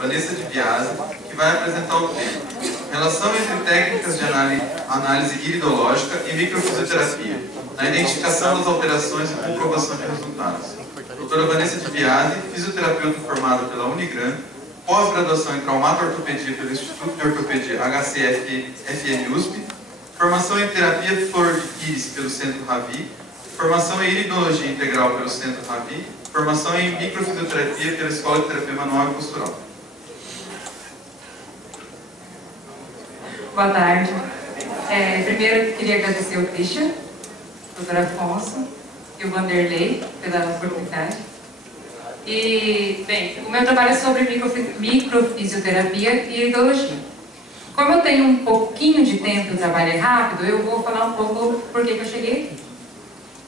Vanessa de Biasi, que vai apresentar o tema Relação entre técnicas de análise iridológica e microfisioterapia, na identificação das alterações e comprovação de resultados. Doutora Vanessa de Biasi, fisioterapeuta formada pela Unigran, pós-graduação em traumato-ortopedia pelo Instituto de Ortopedia HCFN USP, formação em terapia flor de íris pelo Centro Ravi, formação em iridologia integral pelo Centro Ravi, formação em microfisioterapia pela Escola de Terapia Manual e Postural. Boa tarde. Primeiro, queria agradecer ao Christian, o Dr. Afonso e o Vanderlei pela oportunidade. E, bem, o meu trabalho é sobre microfisioterapia e iridologia. Como eu tenho um pouquinho de tempo e o trabalho é rápido, eu vou falar um pouco por que eu cheguei aqui.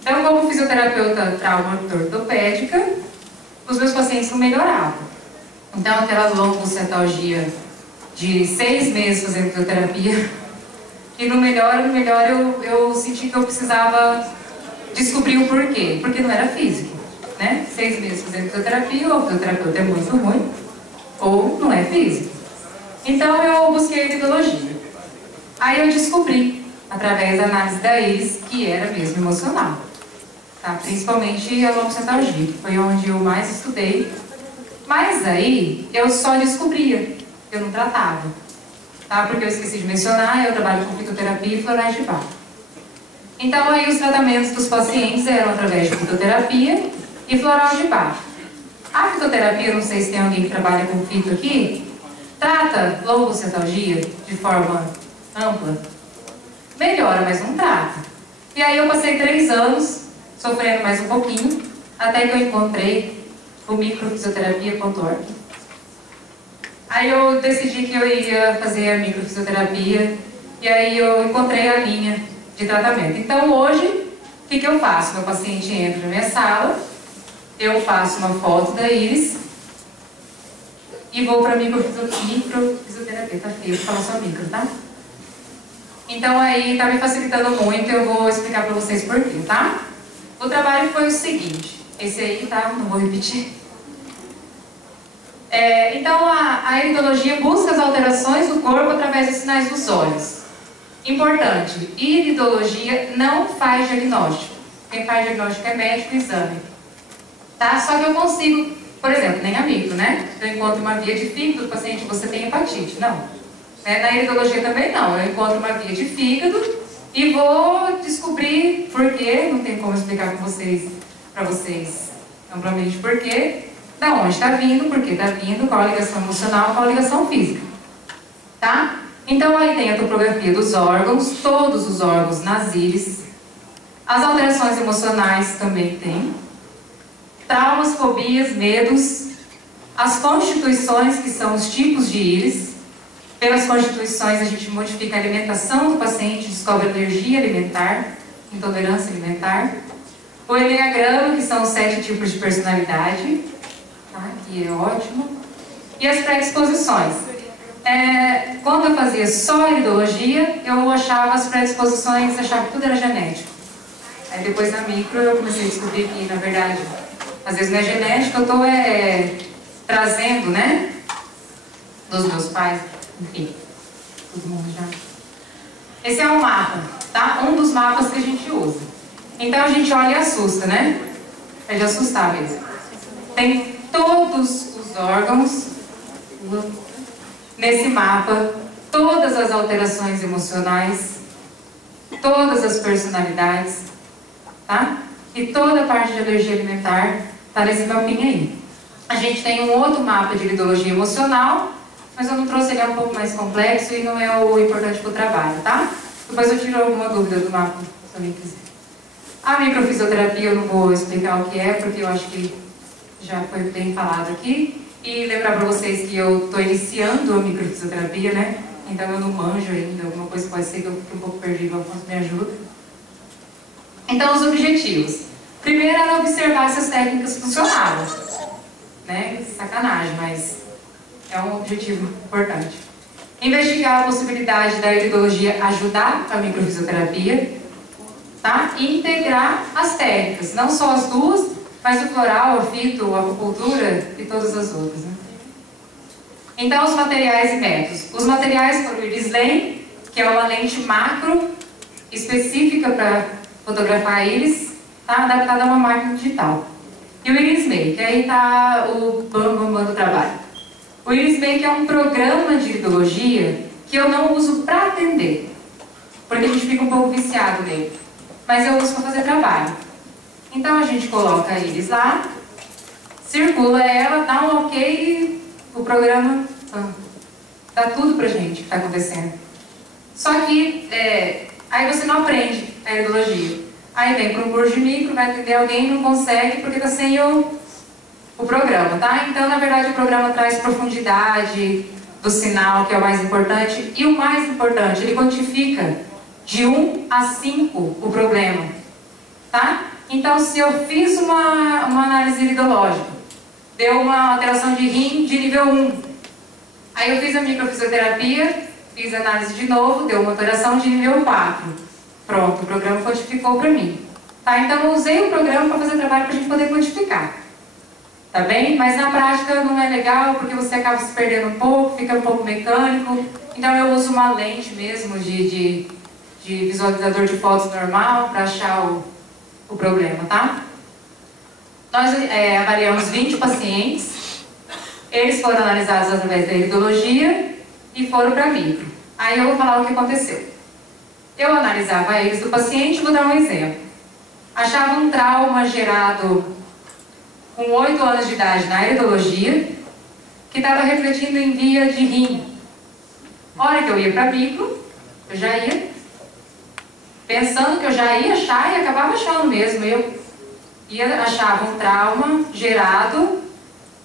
Então, como fisioterapeuta trauma-ortopédica, os meus pacientes não melhoravam. Então, aquela longocetalgia de 6 meses fazendo fisioterapia, e no melhor eu senti que eu precisava descobrir o porquê, porque não era físico, né? 6 meses fazendo fisioterapia, ou o fisioterapeuta é muito ruim, ou não é físico. Então eu busquei a iridologia. Aí eu descobri, através da análise da íris, que era mesmo emocional. Tá? Principalmente a longocetalgia, que foi onde eu mais estudei. Mas aí eu só descobria, eu não tratava. Tá? Porque eu esqueci de mencionar, eu trabalho com fitoterapia e florais de Bach. Então aí os tratamentos dos pacientes eram através de fitoterapia e floral de Bach. A fitoterapia, não sei se tem alguém que trabalha com fito aqui, trata longocetalgia de forma ampla. Melhora, mas não trata. E aí eu passei 3 anos sofrendo mais um pouquinho, até que eu encontrei o microfisioterapia.org. Aí eu decidi que eu ia fazer a microfisioterapia, e aí eu encontrei a linha de tratamento. Então hoje, o que eu faço? Meu paciente entra na minha sala, eu faço uma foto da íris e vou para a microfisioterapia. Tá feio, vou falar só micro, tá? Então aí tá me facilitando muito, eu vou explicar para vocês por quê, tá? O trabalho foi o seguinte, esse aí, tá? Não vou repetir. Então a iridologia busca as alterações do corpo através dos sinais dos olhos. Importante, iridologia não faz diagnóstico. Quem faz diagnóstico é médico e exame. Tá? Só que eu consigo, por exemplo, nem a micro, né? Eu encontro uma via de fígado do paciente, você tem hepatite. Não. Na iridologia também não. Eu encontro uma via de fígado e vou descobrir por quê, não tem como explicar para vocês amplamente por quê, da onde está vindo, por que está vindo, qual a ligação emocional, qual a ligação física. Tá? Então aí tem a topografia dos órgãos, todos os órgãos nas íris, as alterações emocionais também tem, traumas, fobias, medos, as constituições, que são os tipos de íris. Pelas constituições a gente modifica a alimentação do paciente, descobre alergia alimentar, intolerância alimentar. O enneagrama, que são os 7 tipos de personalidade, tá? Que é ótimo. E as predisposições. Quando eu fazia só iridologia, eu achava as predisposições, achava que tudo era genético. Aí depois na micro eu comecei a descobrir que, na verdade, às vezes não é genético, eu estou trazendo, né, dos meus pais. Enfim, todo mundo já. Esse é um mapa, tá? Um dos mapas que a gente usa. Então a gente olha e assusta, né? É de assustar mesmo. Tem todos os órgãos nesse mapa, todas as alterações emocionais, todas as personalidades, tá? E toda a parte de alergia alimentar tá nesse mapinha aí. A gente tem um outro mapa de iridologia emocional, mas eu não trouxe ele, é um pouco mais complexo e não é o importante para o trabalho, tá? Depois eu tiro alguma dúvida do mapa, se alguém quiser. A microfisioterapia eu não vou explicar o que é, porque eu acho que já foi bem falado aqui. E lembrar para vocês que eu estou iniciando a microfisioterapia, né? Então eu não manjo ainda, alguma coisa pode ser que eu fique um pouco perdido, o Afonso me ajuda. Então os objetivos. Primeiro era observar se as técnicas funcionavam, né? Sacanagem, mas é um objetivo importante. Investigar a possibilidade da iridologia ajudar a microfisioterapia, tá? E integrar as técnicas, não só as duas, mas o floral, a fito, a acupuntura e todas as outras, né? Então, os materiais e métodos. Os materiais foram o Irislane, que é uma lente macro específica para fotografar a íris, tá? Adaptada a uma máquina digital. E o Irismake, que aí está o bambam do trabalho. O Irismake é um programa de iridologia que eu não uso para atender, porque a gente fica um pouco viciado nele. Mas eu uso para fazer trabalho. Então a gente coloca a íris lá, circula ela, dá um ok e o programa dá tudo pra gente que está acontecendo. Só que aí você não aprende a iridologia. Aí vem para um curso de micro, vai atender alguém e não consegue porque está sem o programa, tá? Então, na verdade, o programa traz profundidade do sinal, que é o mais importante. E o mais importante, ele quantifica de 1 a 5 o problema, tá? Então, se eu fiz uma análise iridológica, deu uma alteração de rim de nível 1. Aí eu fiz a microfisioterapia, fiz a análise de novo, deu uma alteração de nível 4. Pronto, o programa quantificou para mim. Tá? Então eu usei o programa para fazer trabalho para a gente poder quantificar. Tá bem? Mas na prática não é legal porque você acaba se perdendo um pouco, fica um pouco mecânico. Então eu uso uma lente mesmo de visualizador de fotos normal para achar o problema, tá? Nós avaliamos 20 pacientes. Eles foram analisados através da iridologia e foram para micro. Aí eu vou falar o que aconteceu. Eu analisava a íris do paciente, vou dar um exemplo. Achava um trauma gerado com 8 anos de idade na iridologia, que estava refletindo em via de rim. A hora que eu ia para micro, eu já ia pensando que eu já ia achar e acabava achando mesmo. Eu achava um trauma gerado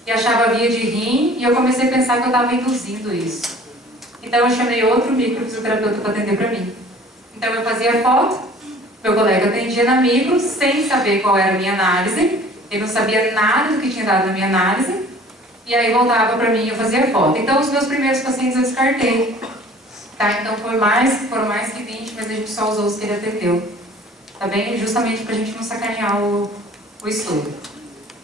e achava via de rim e eu comecei a pensar que eu estava induzindo isso. Então eu chamei outro microfisioterapeuta para atender para mim. Então eu fazia foto, meu colega atendia na micro sem saber qual era a minha análise, ele não sabia nada do que tinha dado na minha análise, e aí voltava para mim e eu fazia foto. Então os meus primeiros pacientes eu descartei. Tá? Então foram mais que 20, mas a gente só usou os que ele atendeu. Tá bem? Justamente para a gente não sacanear o estudo.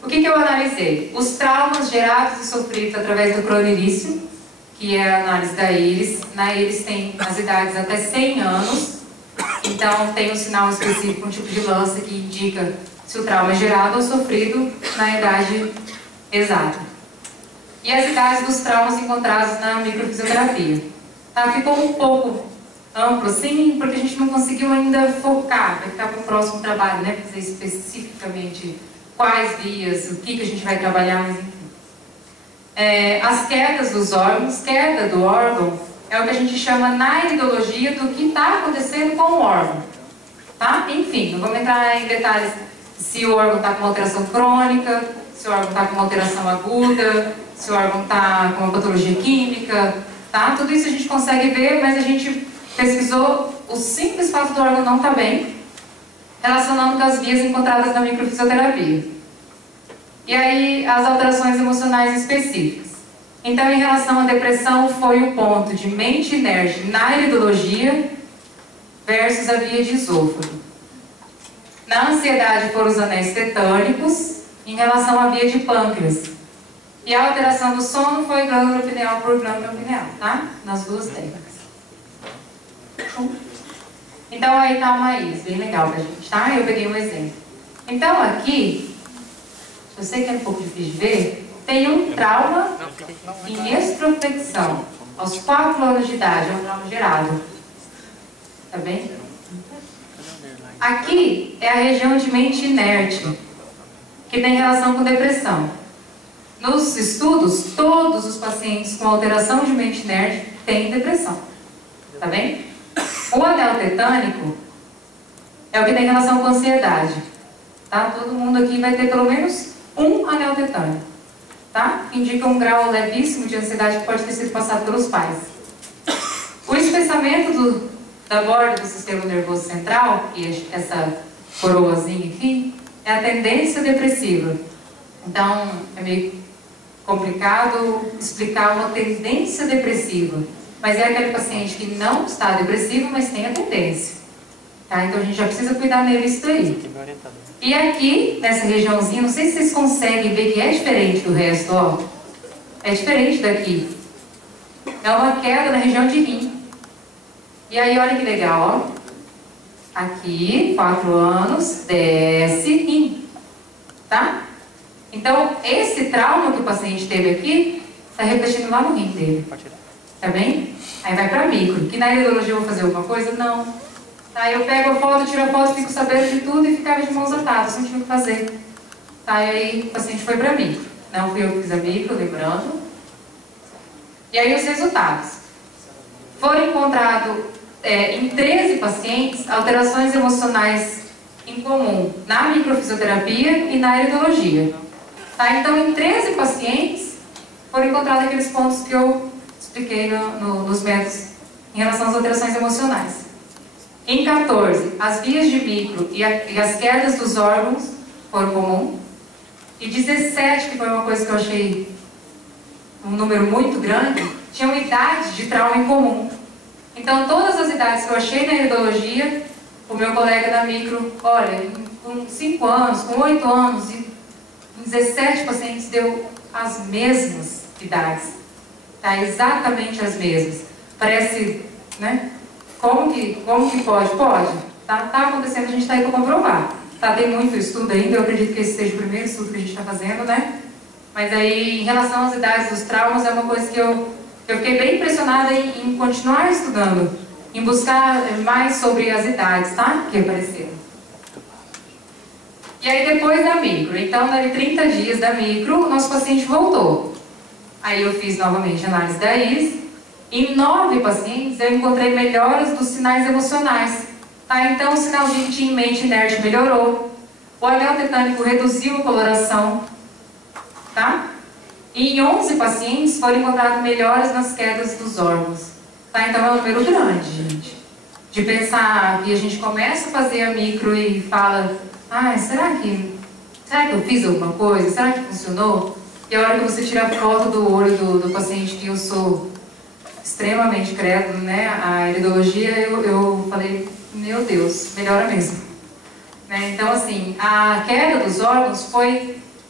O que eu analisei? Os traumas gerados e sofridos através do cronoirício, que é a análise da íris. Na íris tem as idades até 100 anos. Então, tem um sinal específico, um tipo de lança que indica se o trauma é gerado ou sofrido na idade exata. E as idades dos traumas encontrados na microfisioterapia. Tá? Ficou um pouco amplo, assim, porque a gente não conseguiu ainda focar, vai ficar para o próximo trabalho, né? Para dizer especificamente quais vias, o que a gente vai trabalhar, mas enfim. As quedas dos órgãos, queda do órgão, é o que a gente chama na iridologia do que está acontecendo com o órgão. Tá? Enfim, não vamos entrar em detalhes se o órgão está com uma alteração crônica, se o órgão está com uma alteração aguda, se o órgão está com uma patologia química, tá? Tudo isso a gente consegue ver, mas a gente pesquisou o simples fato do órgão não estar bem, relacionando com as vias encontradas na microfisioterapia. E aí, as alterações emocionais específicas. Então, em relação à depressão, foi o ponto de mente inerte na iridologia versus a via de esôfago. Na ansiedade foram os anéis tetânicos, em relação à via de pâncreas. E a alteração do sono foi glândula pineal por glândula pineal, tá? Nas duas técnicas. Então, aí está uma íris, bem legal pra gente, tá? Eu peguei um exemplo. Então, aqui, eu sei que é um pouco difícil de ver, tem um trauma em extroflexão, aos 4 anos de idade, é um trauma gerado. Tá bem? Aqui é a região de mente inerte, que tem relação com depressão. Nos estudos, todos os pacientes com alteração de mente inerte têm depressão. Tá bem? O anel tetânico é o que tem relação com ansiedade. Tá? Todo mundo aqui vai ter pelo menos um anel tetânico. Tá? Indica um grau levíssimo de ansiedade que pode ter sido passado pelos pais. O espessamento da borda do sistema nervoso central, que é essa coroazinha aqui, é a tendência depressiva. Então, é meio complicado explicar uma tendência depressiva. Mas é aquele paciente que não está depressivo, mas tem a tendência. Tá? Então, a gente já precisa cuidar nele isso daí. E aqui, nessa regiãozinha, não sei se vocês conseguem ver que é diferente do resto, ó. É diferente daqui. é uma queda na região de rim. E aí, olha que legal, ó. Aqui, 4 anos, desce rim, tá? Então, esse trauma que o paciente teve aqui, está refletindo lá no rim dele. Tá bem? Aí vai para micro. Que na iridologia eu vou fazer alguma coisa? Não. Tá, eu pego a foto, tiro a foto, fico sabendo de tudo e ficava de mãos atadas, não tinha o que fazer. Tá, e aí o paciente foi para micro. Não fui eu que fiz a micro, lembrando. E aí os resultados. Foram encontrados em 13 pacientes alterações emocionais em comum na microfisioterapia e na iridologia. Tá, então em 13 pacientes foram encontrados aqueles pontos que eu expliquei nos métodos em relação às alterações emocionais. Em 14, as vias de micro e as quedas dos órgãos foram comum. E 17, que foi uma coisa que eu achei um número muito grande, tinham idade de trauma em comum. Então, todas as idades que eu achei na iridologia, o meu colega da micro, olha, com 5 anos, com 8 anos, e 17 pacientes deu as mesmas idades. Tá? Exatamente as mesmas. Parece, né? Como que pode? Pode. Tá acontecendo, a gente está aí para comprovar. Tá, tem muito estudo ainda, eu acredito que esse seja o primeiro estudo que a gente está fazendo, né? Mas aí, em relação às idades dos traumas, é uma coisa que eu fiquei bem impressionada em continuar estudando, em buscar mais sobre as idades, tá? Que apareceram. E aí, depois da micro, então, daí 30 dias da micro, o nosso paciente voltou. Aí eu fiz novamente a análise da IS. Em 9 pacientes, eu encontrei melhoras dos sinais emocionais. Tá? Então, o sinalzinho de mente inerte melhorou. O anel tetânico reduziu a coloração. Tá? E em 11 pacientes foram encontradas melhoras nas quedas dos órgãos. Tá? Então, é um número grande, gente. De pensar que a gente começa a fazer a micro e fala, será que eu fiz alguma coisa? Será que funcionou? E a hora que você tira a foto do olho do paciente, que eu sou extremamente crédulo, né? A iridologia, eu falei, meu Deus, melhora mesmo. Né? Então, assim, a queda dos órgãos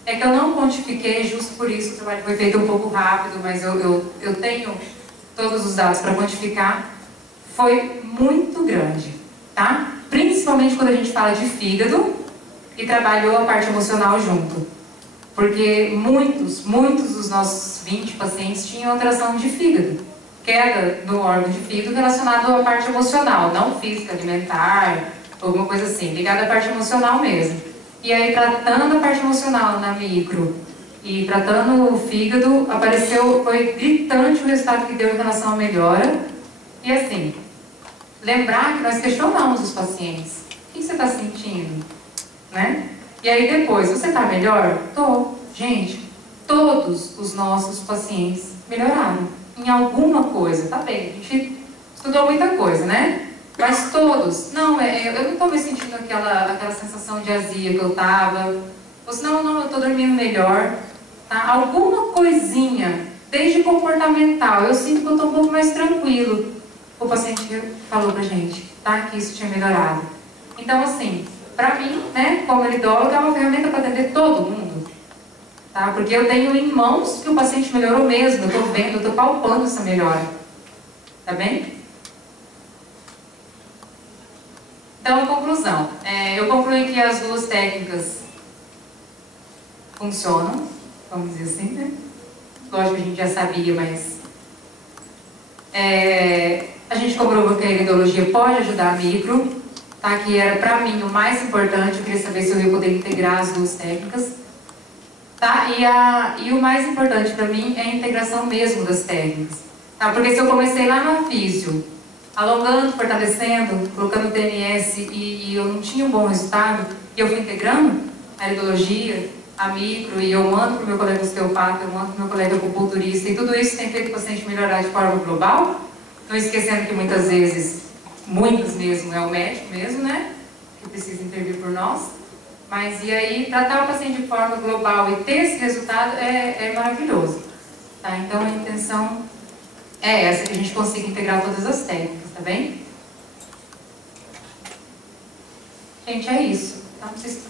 é que eu não quantifiquei, justo por isso o trabalho foi feito um pouco rápido, mas eu tenho todos os dados para quantificar. Foi muito grande, tá? Principalmente quando a gente fala de fígado e trabalhou a parte emocional junto. Porque muitos dos nossos 20 pacientes tinham alteração de fígado. Queda no órgão de fígado relacionado à parte emocional, não física, alimentar, alguma coisa assim, ligada à parte emocional mesmo. E aí, tratando a parte emocional na micro e tratando o fígado, foi gritante o resultado que deu em relação à melhora. E assim, lembrar que nós questionamos os pacientes. O que você está sentindo? Né? E aí depois, você está melhor? Tô. Gente, todos os nossos pacientes melhoraram em alguma coisa. Tá bem, a gente estudou muita coisa, né? Mas todos, eu não estou me sentindo aquela sensação de azia que eu estava. Ou senão, eu estou dormindo melhor. Tá? Alguma coisinha, desde comportamental, eu sinto que eu estou um pouco mais tranquilo. O paciente falou pra gente, tá? Que isso tinha melhorado. Então, assim, pra mim, né, como iridóloga, é uma ferramenta para atender todo mundo. Tá? Porque eu tenho em mãos que o paciente melhorou mesmo, eu estou vendo, eu estou palpando essa melhora. Tá bem? Então, conclusão. Eu concluí que as duas técnicas funcionam, vamos dizer assim, né? Lógico que a gente já sabia, mas... a gente comprovou que a iridologia pode ajudar a micro, tá? Que era, pra mim, o mais importante. Eu queria saber se eu ia poder integrar as duas técnicas. Tá? E o mais importante para mim é a integração mesmo das técnicas. Tá? Porque se eu comecei lá na físio, alongando, fortalecendo, colocando TNS e eu não tinha um bom resultado, e eu fui integrando a iridologia, a micro, e eu mando para o meu colega osteopata, eu mando para o meu colega acupunturista, e tudo isso tem feito o paciente melhorar de forma global, não esquecendo que muitas mesmo, é o médico mesmo, né? Que precisa intervir por nós. Mas e aí, tratar o paciente de forma global e ter esse resultado é maravilhoso. Tá? Então a intenção é essa, que a gente consiga integrar todas as técnicas, tá bem? Gente, é isso. Tá? Não sei se